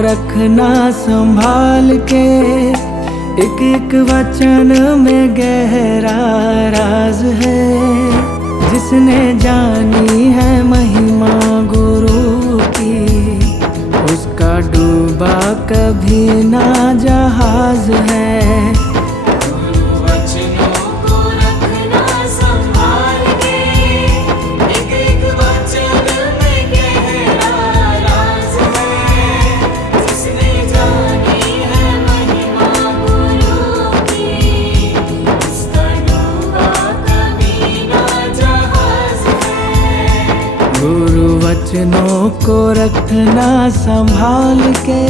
रखना संभाल के, एक एक वचन में गहरा राज है। जिसने जानी है महिमा गुरु की, उसका डूबा कभी ना जहाज है। गुरु वचनों को रखना संभाल के।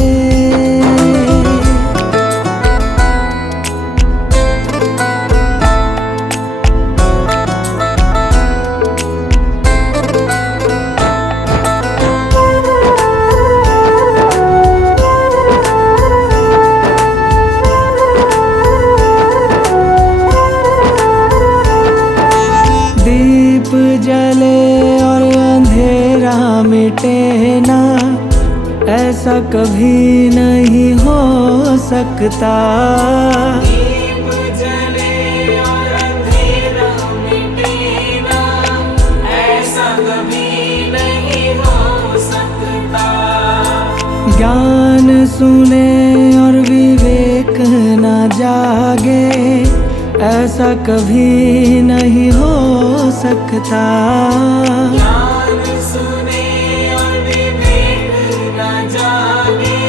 दीप जले और अंधेरा मिटे ना, ऐसा कभी नहीं हो सकता। दीप जले और अंधेरा मिटे ना, ऐसा कभी नहीं हो सकता। ज्ञान सुने और विवेक न जागे, ऐसा कभी नहीं हो सकता। ज्ञान सुने और विवेक न जागे,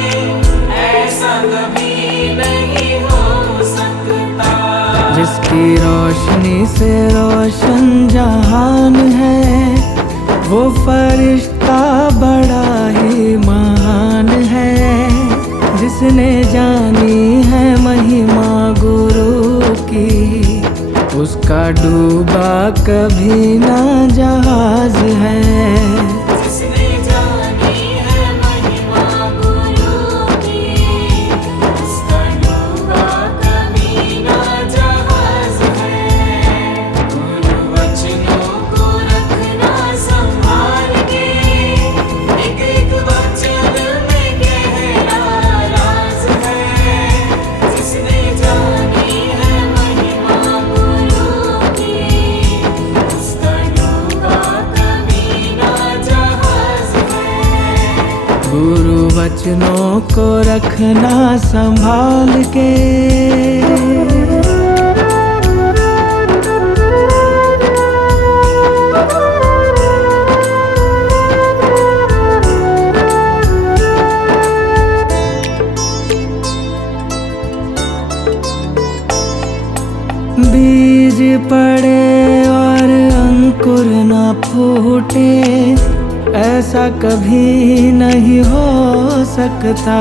ऐसा कभी नहीं हो सकता। जिसकी रोशनी से रोशन जहान है, वो फरिश्ता बड़ा ही महान है। जिसने जानी है महिमा गुरु की, उसका डूबा कभी ना जहाज है। जिसने जानी है महिमा गुरु की, उसका डूबा कभी ना जहाज है। गुरु वचनों को रखना संभाल के, एक एक वचन में गहरा राज है। जिसने जानी है महिमा गुरु की, उसका डूबा कभी ना जहाज है। गुरु वचनों को रखना संभाल के। बीज पड़े और अंकुर न फूटे, ऐसा कभी नहीं हो सकता।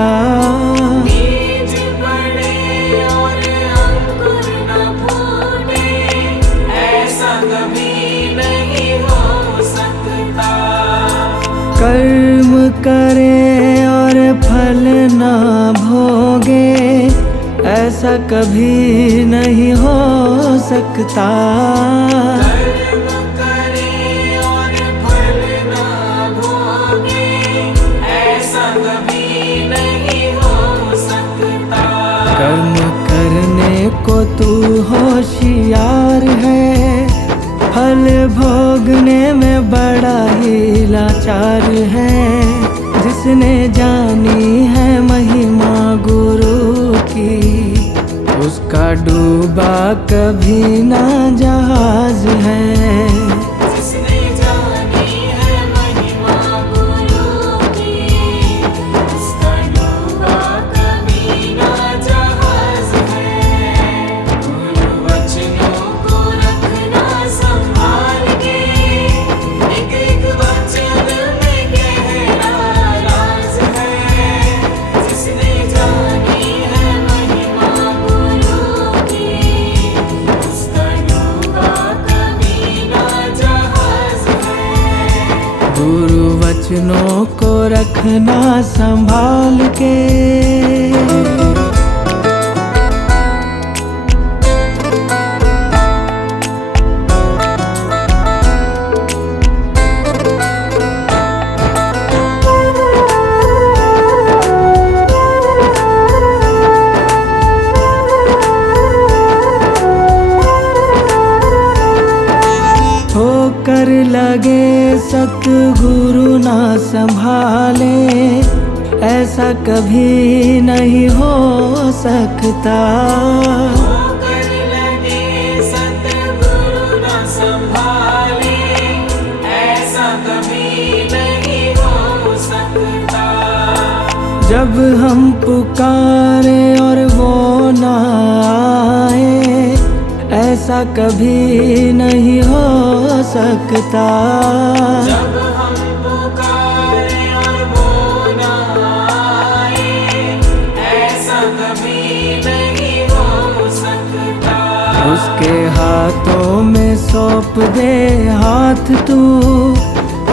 बीज पड़े और अंकुर न फूटे, ऐसा कभी नहीं हो सकता। कर्म करे और फल न भोगे, ऐसा कभी नहीं हो सकता। कर्म करे और फल न भोगे, ऐसा कभी नहीं हो सकता। कर्म करने को तू होशियार है, फल भोगने में बड़ा ही लाचार है। जिसने जानी है महिमा गुरु की, उसका डूबा कभी ना जहाज है। जिसने जानी है महिमा गुरु की, उसका डूबा कभी ना जहाज है। गुरु वचनों को रखना संभाल के, एक एक वचन में गहरा राज है। जिसने जानी है महिमा गुरु की, उसका डूबा कभी ना जहाज है। गुरु वचनों को रखना संभाल के। सतगुरु ना संभाले ऐसा कभी नहीं हो सकता। होकर लगे सतगुरु न संभाले ऐसा कभी नहीं हो सकता। जब हम पुकारे और वो ना आए ऐसा कभी नहीं हो सकता। जब हम पुकारे और वो न आए ऐसा कभी नहीं हो सकता। उसके हाथों में सौंप दे हाथ तू,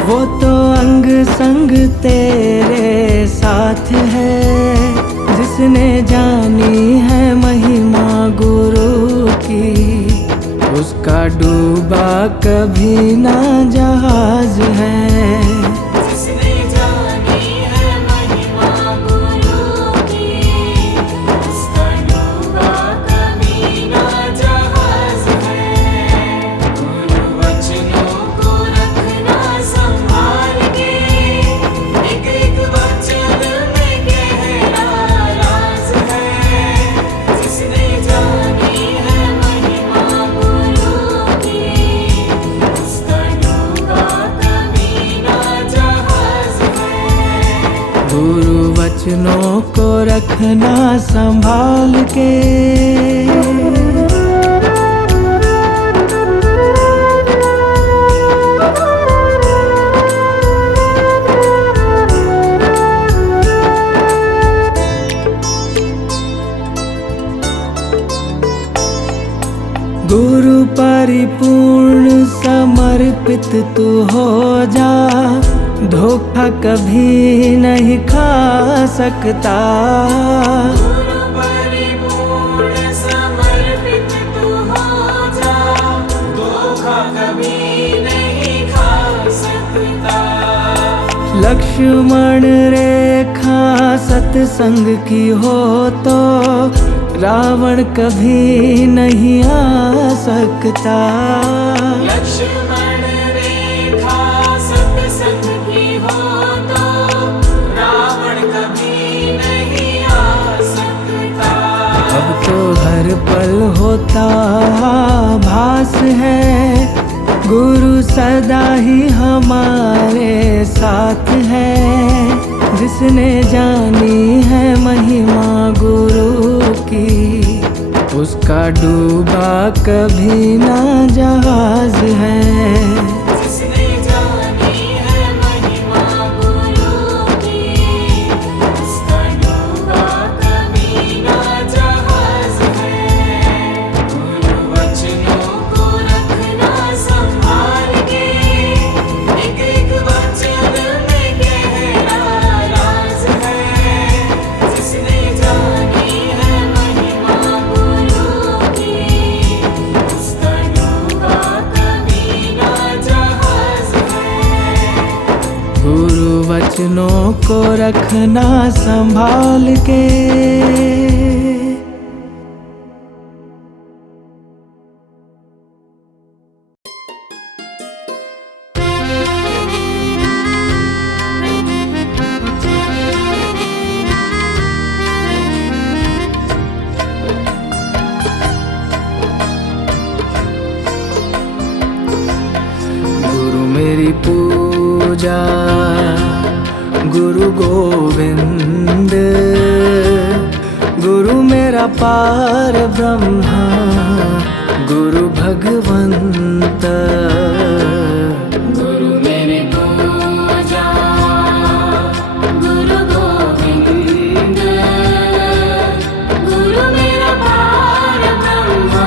वो तो अंग संग तेरे साथ है। जिसने जानी है महिमा गुरु की उसका डूबा कभी ना जहाज है। जिसने जानी है महिमा गुरु की उसका डूबा कभी ना जहाज है। गुरु वचनों को रखना संभाल के, एक एक वचन में गहरा राज है। जिसने जानी है महिमा गुरु की उसका डूबा कभी ना जहाज है। गुरु वचनों को रखना संभाल के। गुरु परिपूर्ण समर्पित तू हो जा, धोखा कभी नहीं खा सकता। गुरु परिपूर्ण समर्पित तू हो जा, धोखा कभी नहीं खा सकता। लक्ष्मण रेखा सत्संग की हो तो रावण कभी नहीं आ सकता। लक्ष्मण रेखा सत्संग की हो तो रावण कभी नहीं आ सकता। अब तो हर पल होता भास है, गुरु सदा ही हमारे साथ है। जिसने जानी है महिमा गुरु की उसका डूबा कभी ना जहाज है। जिसने जानी है महिमा गुरु की उसका डूबा कभी ना जहाज है। गुरु वचनों को रखना संभाल के, एक एक वचन में गहरा राज है। जिसने जानी है महिमा गुरु की उसका डूबा कभी ना जहाज है। गुरु वचनों को रखना संभाल के। गुरु मेरी पूजा गुरु गोविंद, गुरु मेरा पार ब्रह्मा गुरु भगवंत। गुरु मेरी पूजा गुरु गोविंद, गुरु मेरा पार ब्रह्मा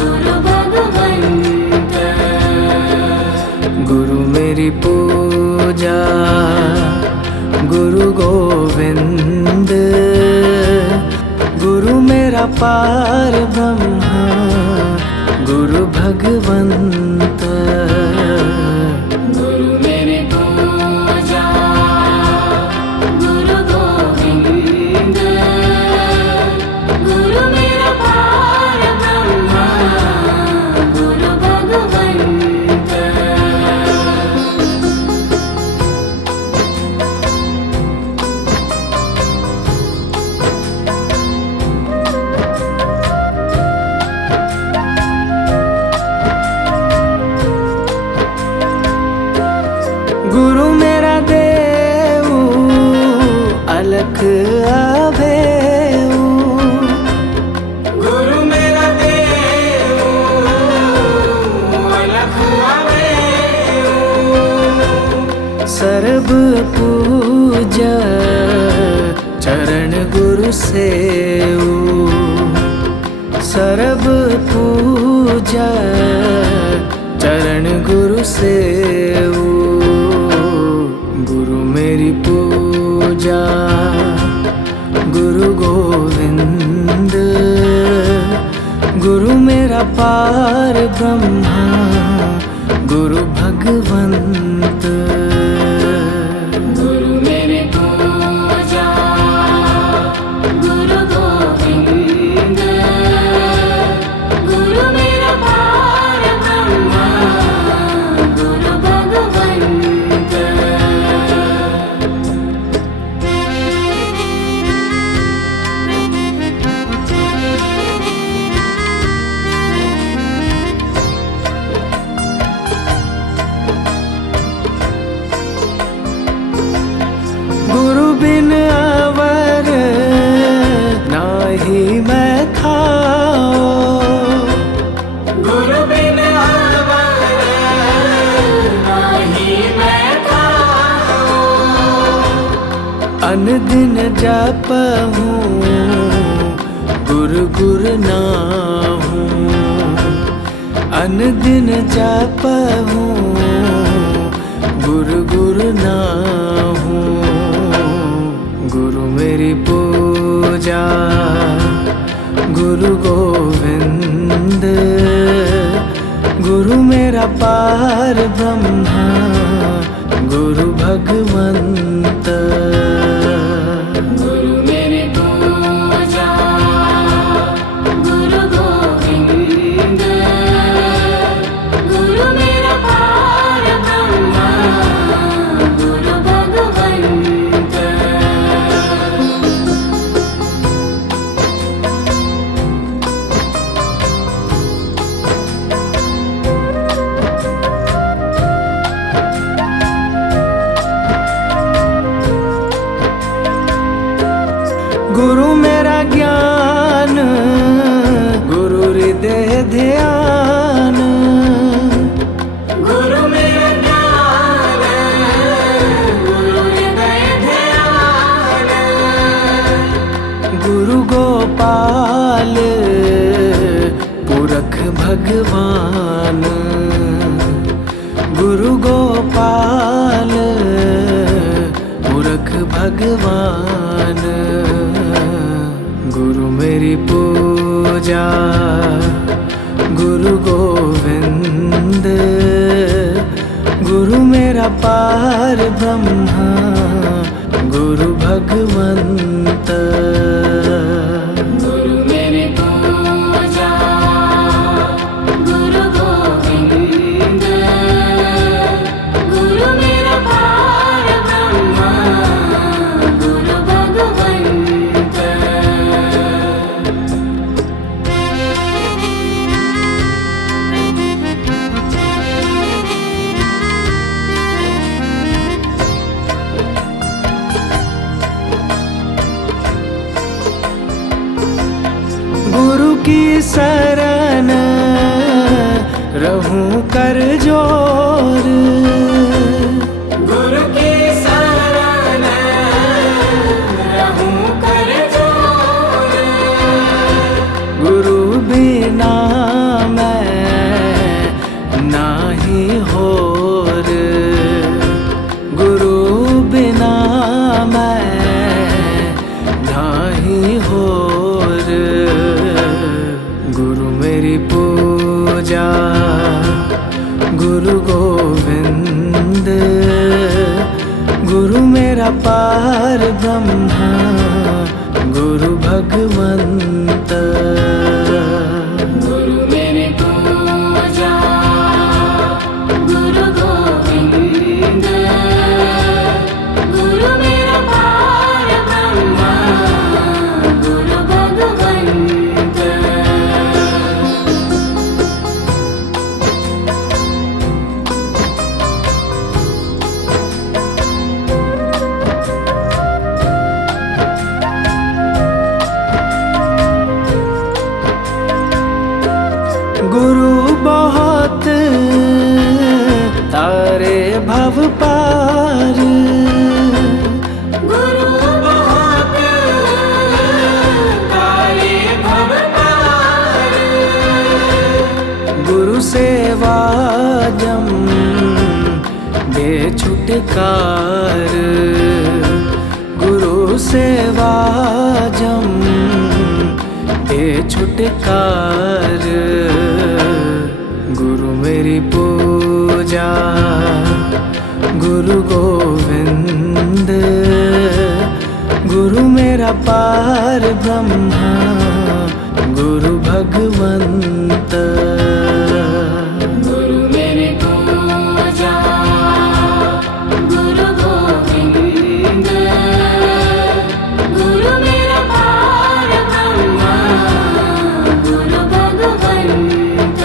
गुरु भगवंत। गुरु मेरी पूजा गुरु गोविंद, गुरु मेरा पार ब्रह्मा गुरु भगवंत। गुरु मेरी पूजा गुरु गोविंद, गुरु मेरा पार ब्रह्मा गुरु भगवंत। सेऊ सरब पूजा चरण गुरु सेऊ गुरु मेरी पूजा गुरु गोविंद गुरु मेरा पार ब्रह्मा गुरु भगवंत गुरु मेरी पूजा गुरु गोविंद गुरु मेरा पार ब्रह्मा गुरु भगवंत गुरु बिन अवर नाही मैं था गुरु बिन अवर नाही मैं था अन दिन जप हूँ गुरु गुरु ना हूँ अन दिन जप हूँ गुरु गुरु ना हूँ गुरु मेरी पूजा गुरु गोविंद गुरु मेरा पार ब्रह्मा गुरु भगवंत गुरु मेरी पूजा गुरु गोविंद गुरु मेरा पार ब्रह्मा गुरु भगवंत गुरु मेरा ज्ञान गुरु हृदय ध्यान गुरु मेरा ज्ञान गुरु हृदय ध्यान गुरु गोपाल पुरख भगवान गुरु गोपाल पुरख भगवान गुरु मेरी पूजा गुरु गोविंद गुरु मेरा पार ब्रह्मा गुरु भगवंत गुरु मेरी पूजा गुरु गोविंद गुरु मेरा पार ब्रह्मा गुरु भगवंत गुरु की शरण रहूं कर जोर गुरु की शरण रहूं कर जोर गुरु बिना मैं नाही होर गुरु बिना मैं नाही होर गुरु मेरी पूजा गुरु गोविंद गुरु मेरा पार ब्रह्मा गुरु भगवंत गुरु मेरी पूजा गुरु गोविंद गुरु मेरा पार ब्रह्मा गुरु भगवंत छुटकार गुरु सेवा जम दे छुटकार गुरु मेरी पूजा गुरु गोविंद गुरु मेरा पार ब्रह्मा गुरु भगवंत गुरु मेरी पूजा गुरु गोविंद गुरु मेरा पार ब्रह्मा गुरु भगवंत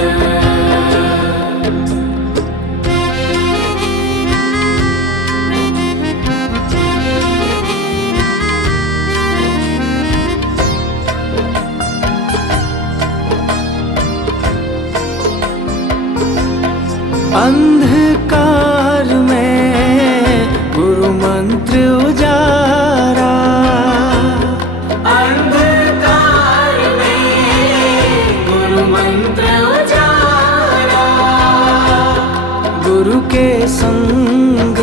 अंधकार में गुरु मंत्र उजारा अंधकार में गुरु मंत्र उजारा गुरु के संग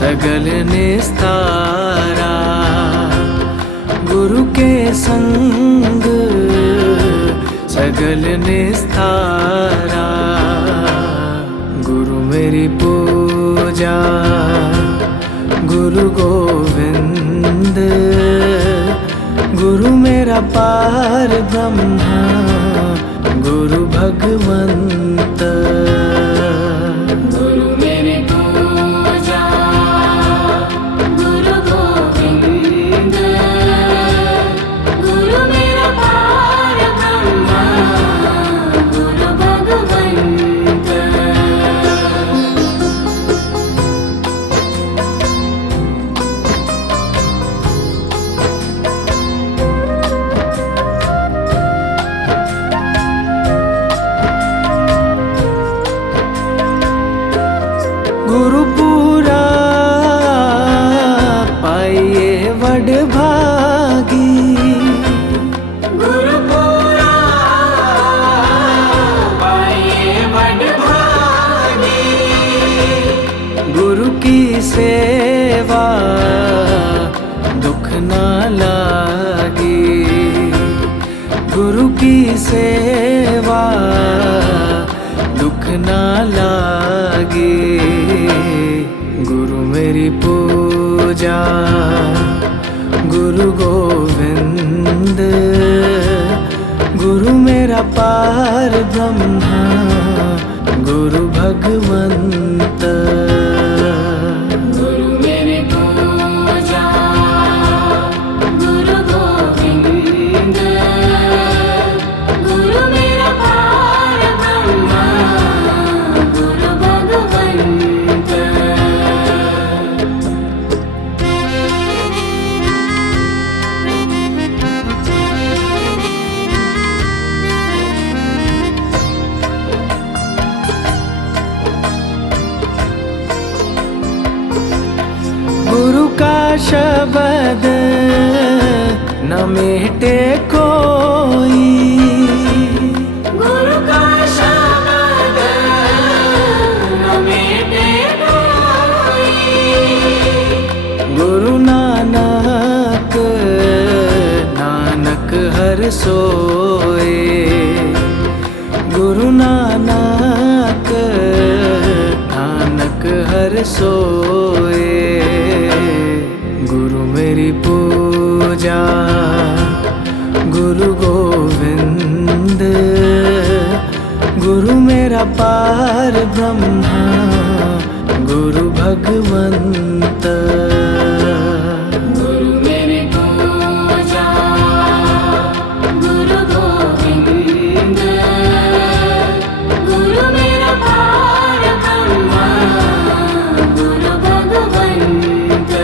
सगल निस्तारा गुरु के संग सगल निस्तारा गुरु मेरी पूजा गुरु गोविंद गुरु मेरा पार ब्रह्मा गुरु भगवंत गुरु मेरी पूजा गुरु गोविंद गुरु मेरा पार ब्रह्मा गुरु भगवंत गुरु पूरा पाइए वड भागी गुरु पूरा पाए वड भागी गुरु की सेवा दुख ना लागी गुरु की सेवा दुख ना लागी गुरु मेरी पूजा गुरु गोविंद गुरु मेरा पार ब्रह्मा गुरु भगवंत गुरु मेरी पूजा गुरु गोविंद गुरु मेरा पार ब्रह्मा गुरु भगवंत गुरु का शब्द न मिटे कोई गुरु का शब्द न मिटे कोई गुरु नानक नानक हर सोए गुरु नानक नानक हर सोए गुरु मेरी पूजा गुरु गोविंद गुरु मेरा पार ब्रह्मा गुरु भगवंत गुरु मेरी पूजा गुरु गोविंद गुरु मेरा पार ब्रह्मा गुरु भगवंत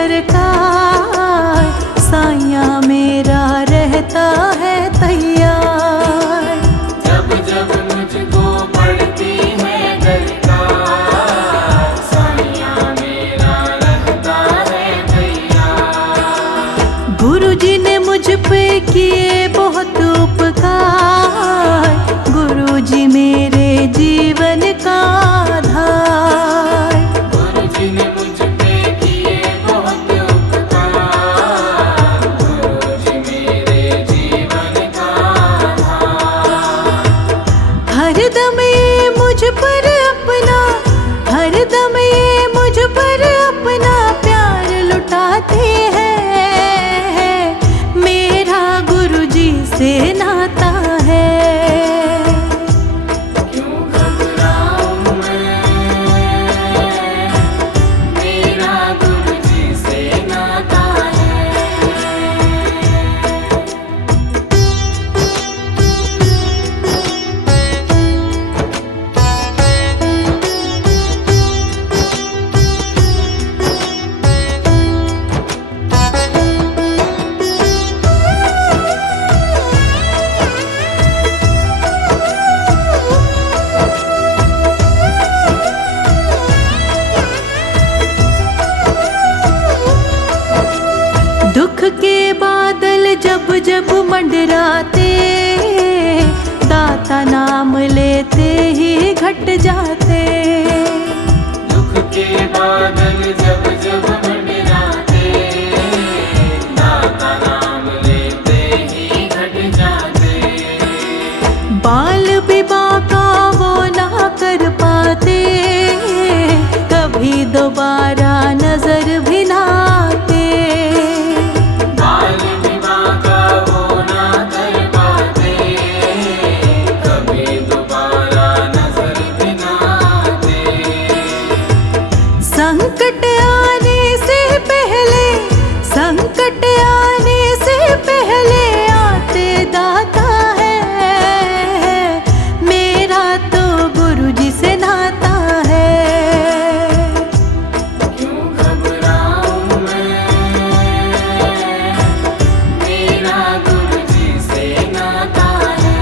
सरकार, साया मेरा रहता है तैयार। जब जब मुझको पड़ती है दरकार, साया मेरा रहता है तैयार। गुरुजी ने मुझ पे किए बहुत उपकार, गुरुजी मेरे जीवन का आधार। गुरुजी ने मुझ पे किए बहुत उपकार, गुरुजी मेरे जीवन का आधार। हरदम ये मुझ पर अपना, हरदम ये मुझ पर अपना प्यार लुटाते हैं। मेरा गुरुजी से नाता है। क्यों घबराऊं मैं, मेरा गुरुजी से नाता है। दुख के बादल जब जब मंडराते, दाता नाम लेते ही घट जाते। दुख के बादल जब जब मंडराते, दाता नाम लेते ही घट जाते। बाल विवाह का वो ना कर पाते, कभी दोबारा नजर भी ना आते। बाल विवाह का वो ना कर पाते, कभी दोबारा नजर भी ना आते। संकट आने से पहले, संकट आने से पहले आते दाता है। मेरा तो गुरुजी से नाता है। क्यों घबराऊं मैं, मेरा गुरुजी से नाता है।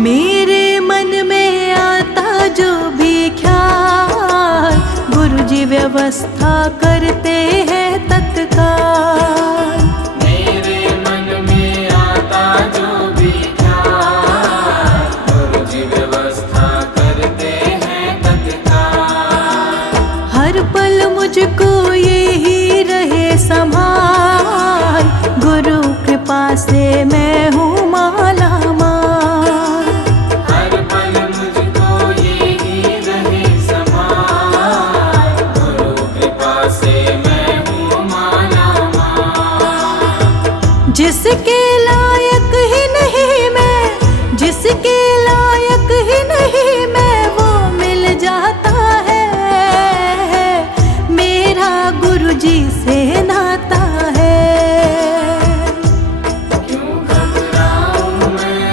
मेरे मन में आता जो भी ख्याल, गुरुजी व्यवस्था करते हैं तत्काल। मेरे मन में आता जो भी ख्याल, गुरुजी व्यवस्था करते हैं तत्काल। हर पल मुझको यही रहे संभाल, गुरु कृपा से मैं हूँ माला माल। हर पल मुझको यही रहे संभाल, गुरु कृपा से मैं हूँ माला माल। जिसके लायक ही नहीं मैं, जिसके लायक ही नहीं मैं, वो मिल जाता है। मेरा गुरुजी से नाता है। क्यों घबराऊं मैं,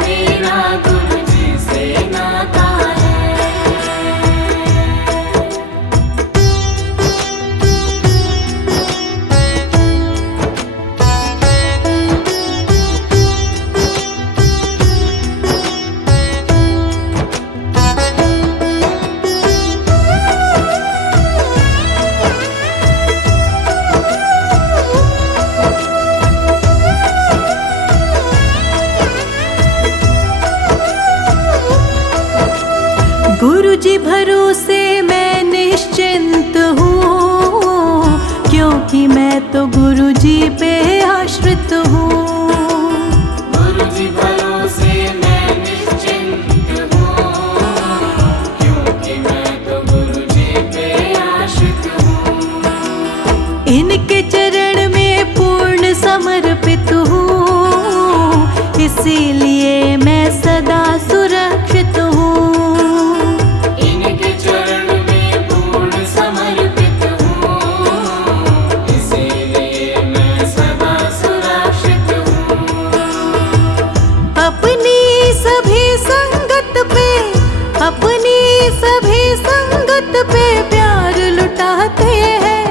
मेरा गुरुजी से नाता है। गुरुजी भरोसे मैं निश्चिंत हूँ, क्योंकि मैं तो गुरुजी पे आश्रित हूँ। गुरुजी भरोसे मैं निश्चिंत हूँ, क्योंकि सभी संगत पे प्यार लुटाते हैं।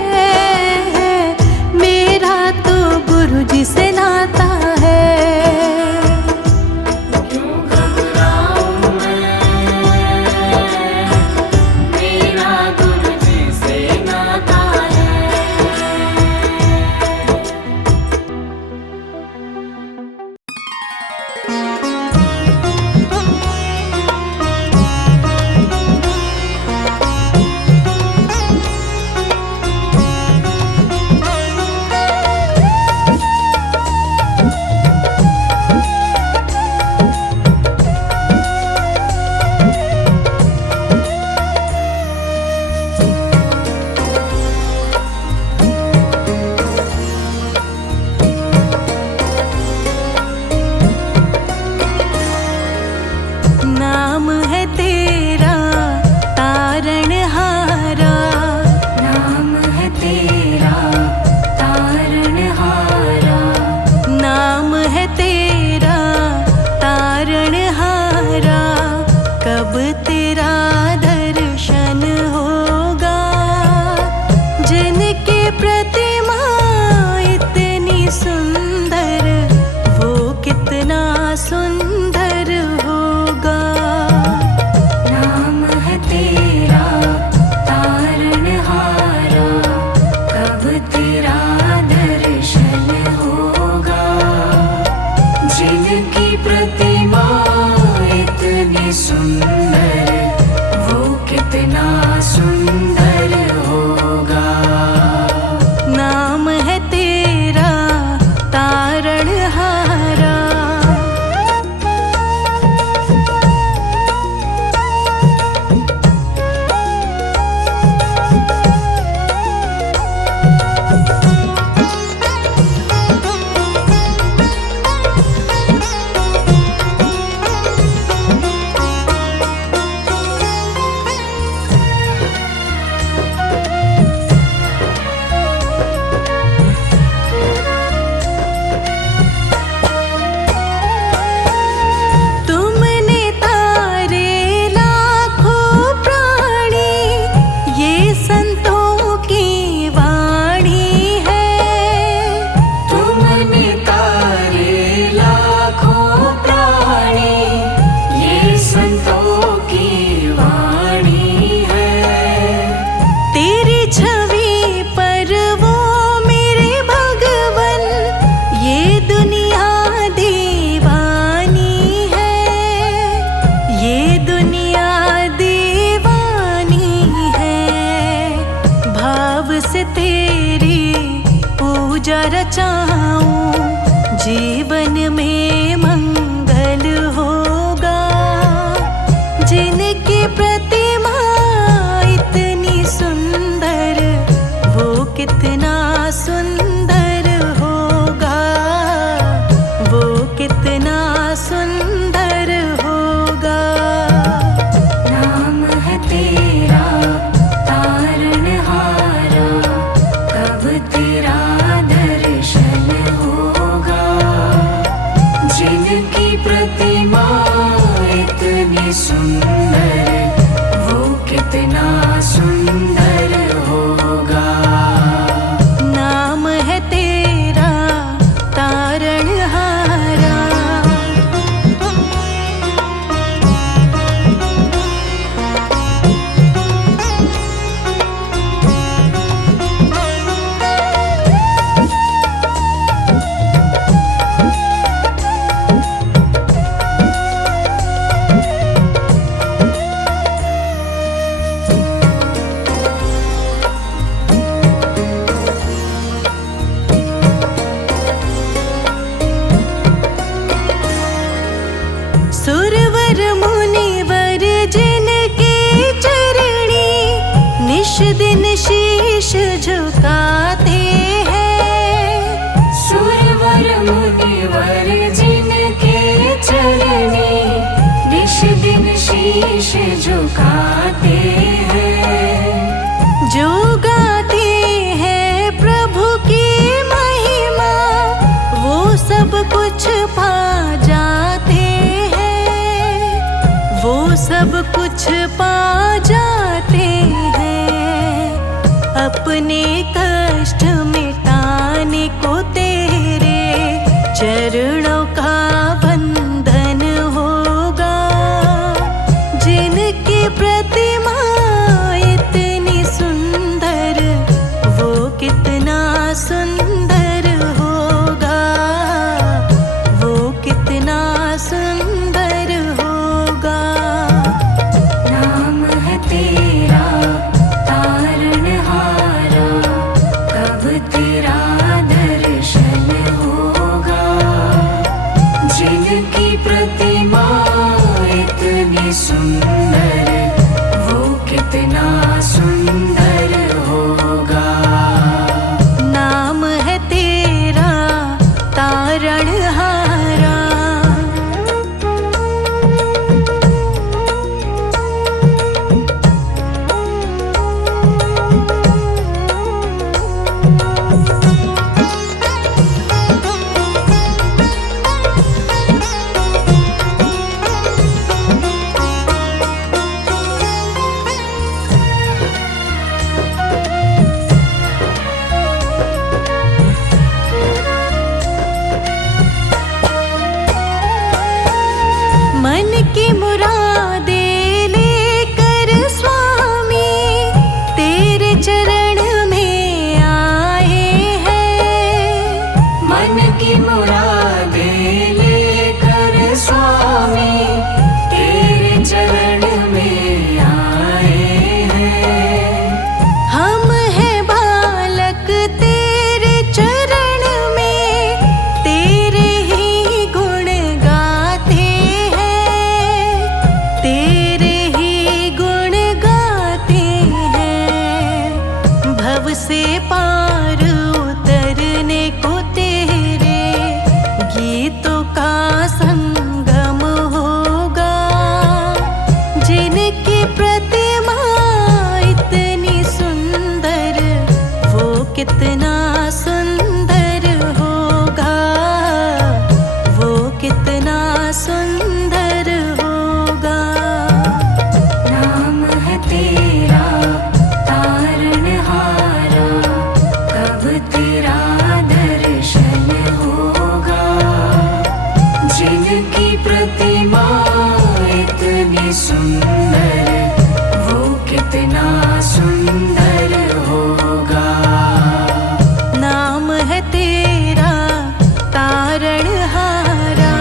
मेरा तो गुरु जी से नाता है। क्यों घबराऊं मैं, मेरा गुरु जी से नाता है। नाम है तेरा तारणहारा, नाम है तेरा तारणहारा, नाम है तेरा तारणहारा। कब तेरा दर्शन होगा, जिनकी प्रतिमा इतनी सुंदर, वो कितना सुंदर होगा। नाम है तेरा तारणहारा, कब तेरा दर्शन होगा, जिनकी प्रतिमा इतनी सुंदर, वो कितना सुंदर होगा। नाम है तेरा तारणहारा। तुमने तारे लाखों प्राणी, ये संतों की वाणी है। तुमने तारे लाखों प्राणी, ये संतों की वाणी है। तेरी छवि पर वो मेरे भगवन, ये दुनिया दीवानी है। ये दुनिया दीवानी है। भाव से तेरी पूजा रचाऊं, जीवन में मंगल होगा। जिनकी प्रतिमा इतनी सुंदर, वो कितना सुंदर होगा, वो कितना सुंदर होगा। नाम है तेरा तारणहारा, कब तेरा दर्शन होगा, जिनकी प्रतिमा इतनी सुंदर, वो कितना सुंदर होगा। नाम है तेरा तारणहारा। सुरवर मुनिवर जिनके चरणी, निश दिन शीश झुकाते हैं। सुरवर मुनिवर जिनके चरणी, निश दिन शीश झुकाते हैं। जो गाते हैं प्रभु की महिमा, वो सब कुछ पा जाते हैं। वो सब कुछ पा अपने कष्ट मिटाने को तेरे चरणों का वंदन होगा। जिनकी प्रतिमा इतनी सुंदर, वो कितना सुंदर होगा, वो कितना सुंदर होगा। नाम है तेरा तारणहारा, कब तेरा दर्शन होगा। जिनकी प्रतिमा इतनी सुंदर, वो कितना सुंदर होगा। नाम है तेरा तारणहारा। मन की मुरादें लेकर स्वामी तेरे चरण में आए हैं। मन की मुरादें लेकर स्वामी तेरे चरण में आए हैं। हम हैं बालक तेरे चरण में, तेरे ही गुण गाते हैं, तेरे ही गुण गाते हैं। भव से पार उतरने को तेरे गीतों का संगम होगा। जिनकी प्रतिमा इतनी सुंदर, वो कितना सुंदर होगा, वो कितना सुंदर होगा। नाम है तेरा तारणहारा, कब तेरा दर्शन होगा। जिनकी प्रतिमा इतनी सुंदर, वो कितना सुंदर होगा। नाम है तेरा तारणहारा।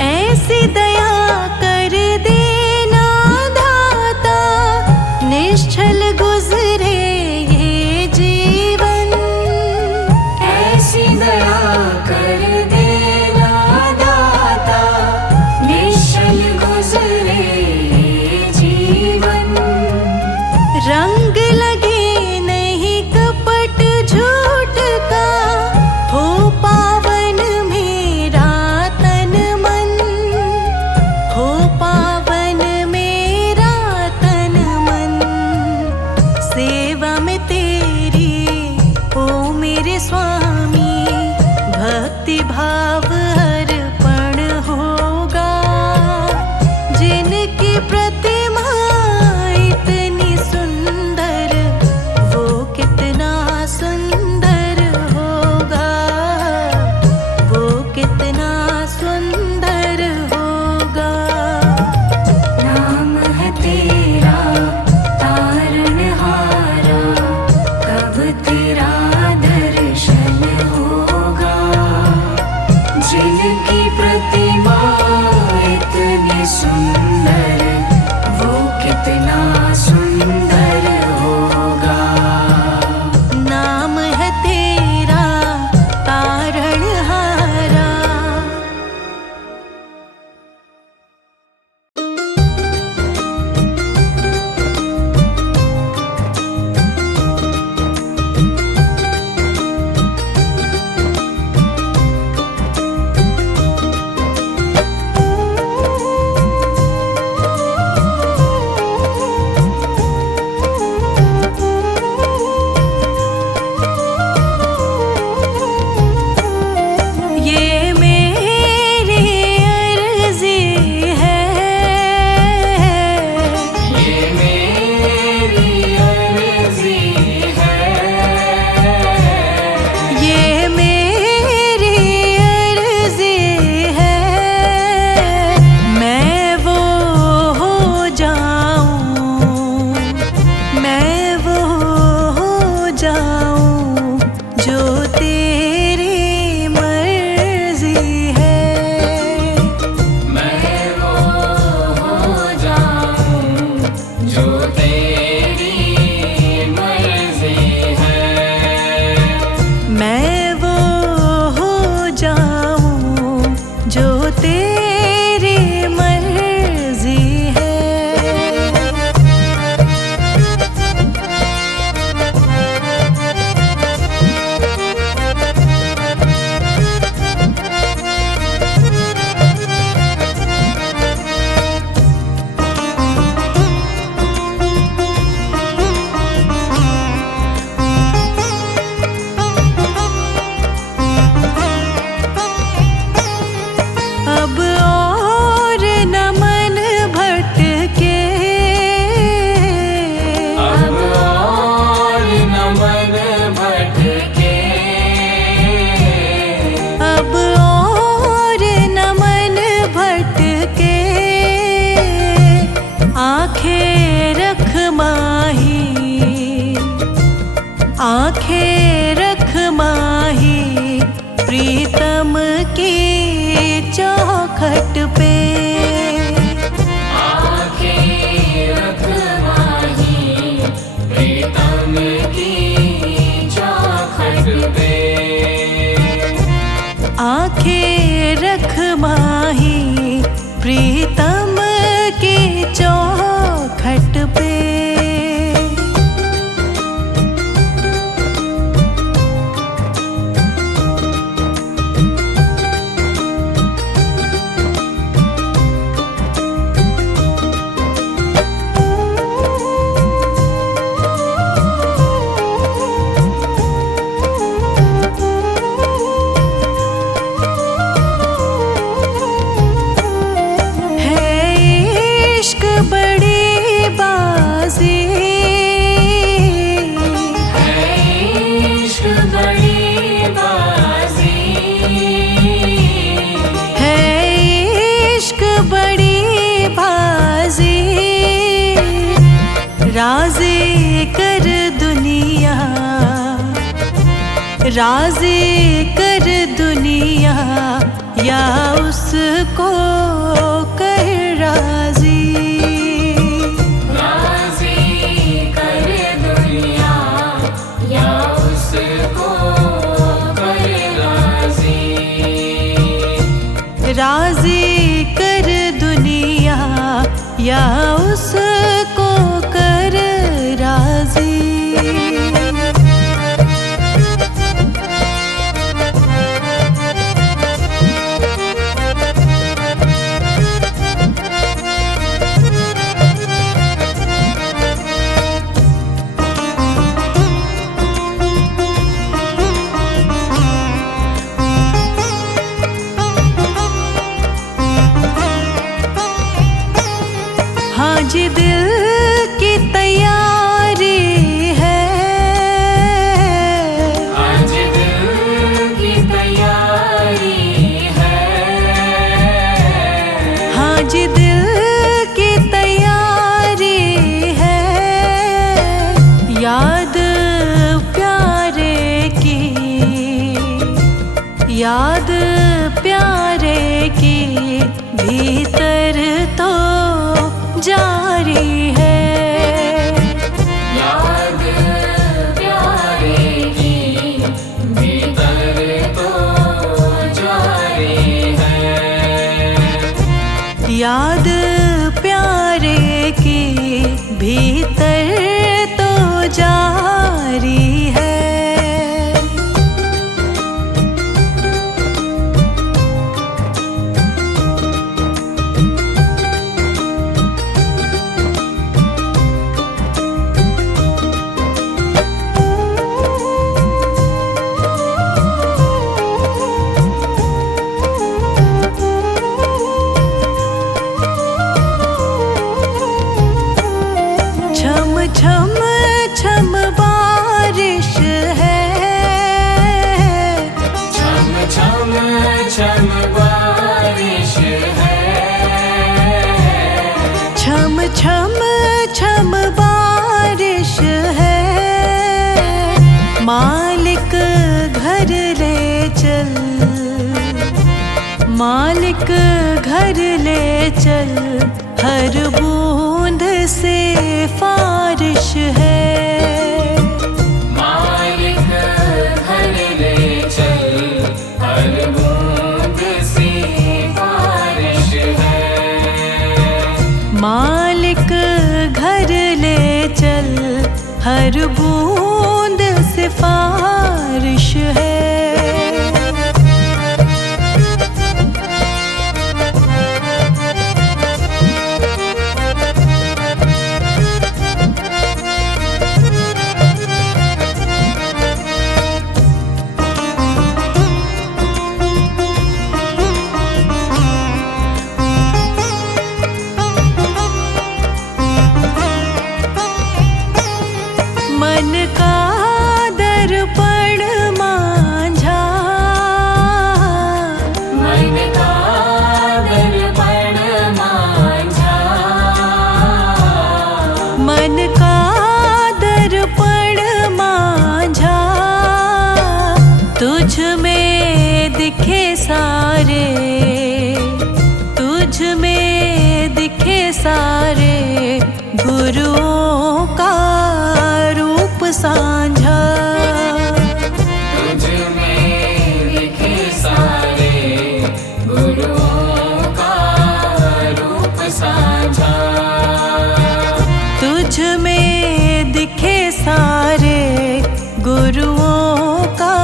ऐसी दया कर देना दाता, निश्चल गुजरे ये जीवन। ऐसी दया कर देना दाता, निश्चल गुजरे ये जीवन। रंग लगे नहीं कपट झूठ का, हो पावन मेरा तन मन, हो पावन मेरा तन मन। आंखें रख माही, आंखें रख माही प्रीतम की चौखट पे। आंखें रख माही प्रीतम की चौखट पे। आंखें रख माही प्रीतम की चौखट पे। राज़ी कर दुनिया, राज़ी कर दुनिया या उसको कर राज़ी। राज़ी कर दुनिया या उसको कर राज़ी। राज़ी कर दुनिया या उसको कर राज़ी। हाँ जी दिल की तैयारी है, आज दिल की तैयारी है। हाँ जी दिल की तैयारी है। याद प्यारे की, याद प्यारे की भीतर तो जारी है। याद प्यारे की भीतर तो जारी है। याद प्यारे की भीतर तो जारी है। छम छम छम बारिश है, छम छम छम बारिश है। छम छम छम बारिश है। मालिक घर ले चल, मालिक घर ले चल हर बूंद से फारिश है। मालिक घर ले चल हर बूंद से बारिश है। मालिक घर ले चल हर बूंद से फारिश है। मन का सारे गुरुओं का रूप साझा। तुझ में दिखे सारे गुरुओं का रूप साझा। तुझ में दिखे सारे गुरुओं का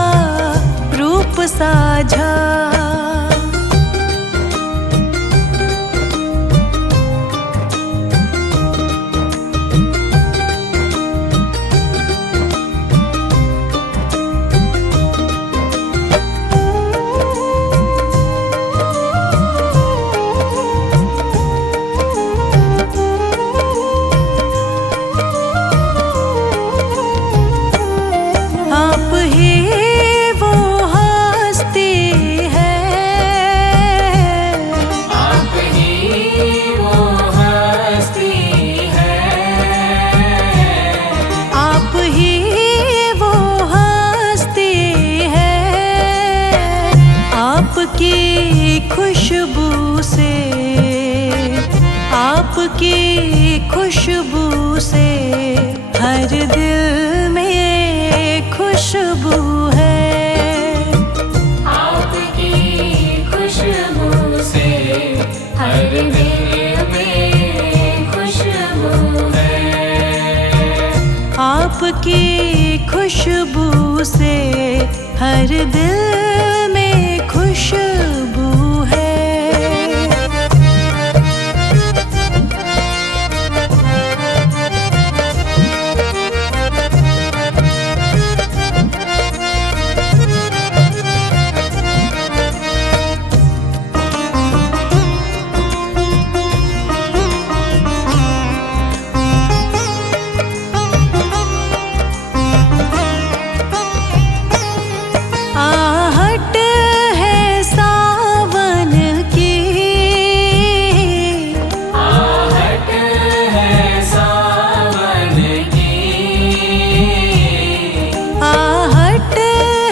रूप साझा। आप ही वो हस्ती है, आप ही वो हस्ती है। आप ही वो हस्ती है। आपकी खुशबू से, आपकी खुशबू से हर दिल में खुशबू है। आपकी खुशबू से हर दिल में खुशबू है। आपकी खुशबू से हर दिल में खुशबू है। आहट है सावन की, आहट है सावन की। आहट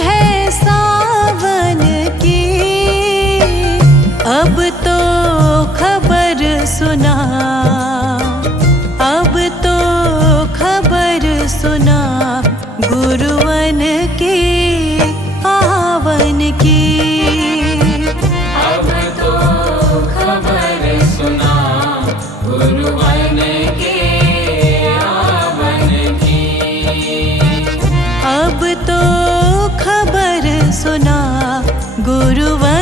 है सावन की। अब तो खबर सुना, अब तो खबर सुना गुरुवन की आवन की। अब तो खबर सुना गुरुवन के आवन की। अब तो खबर सुना गुरुवन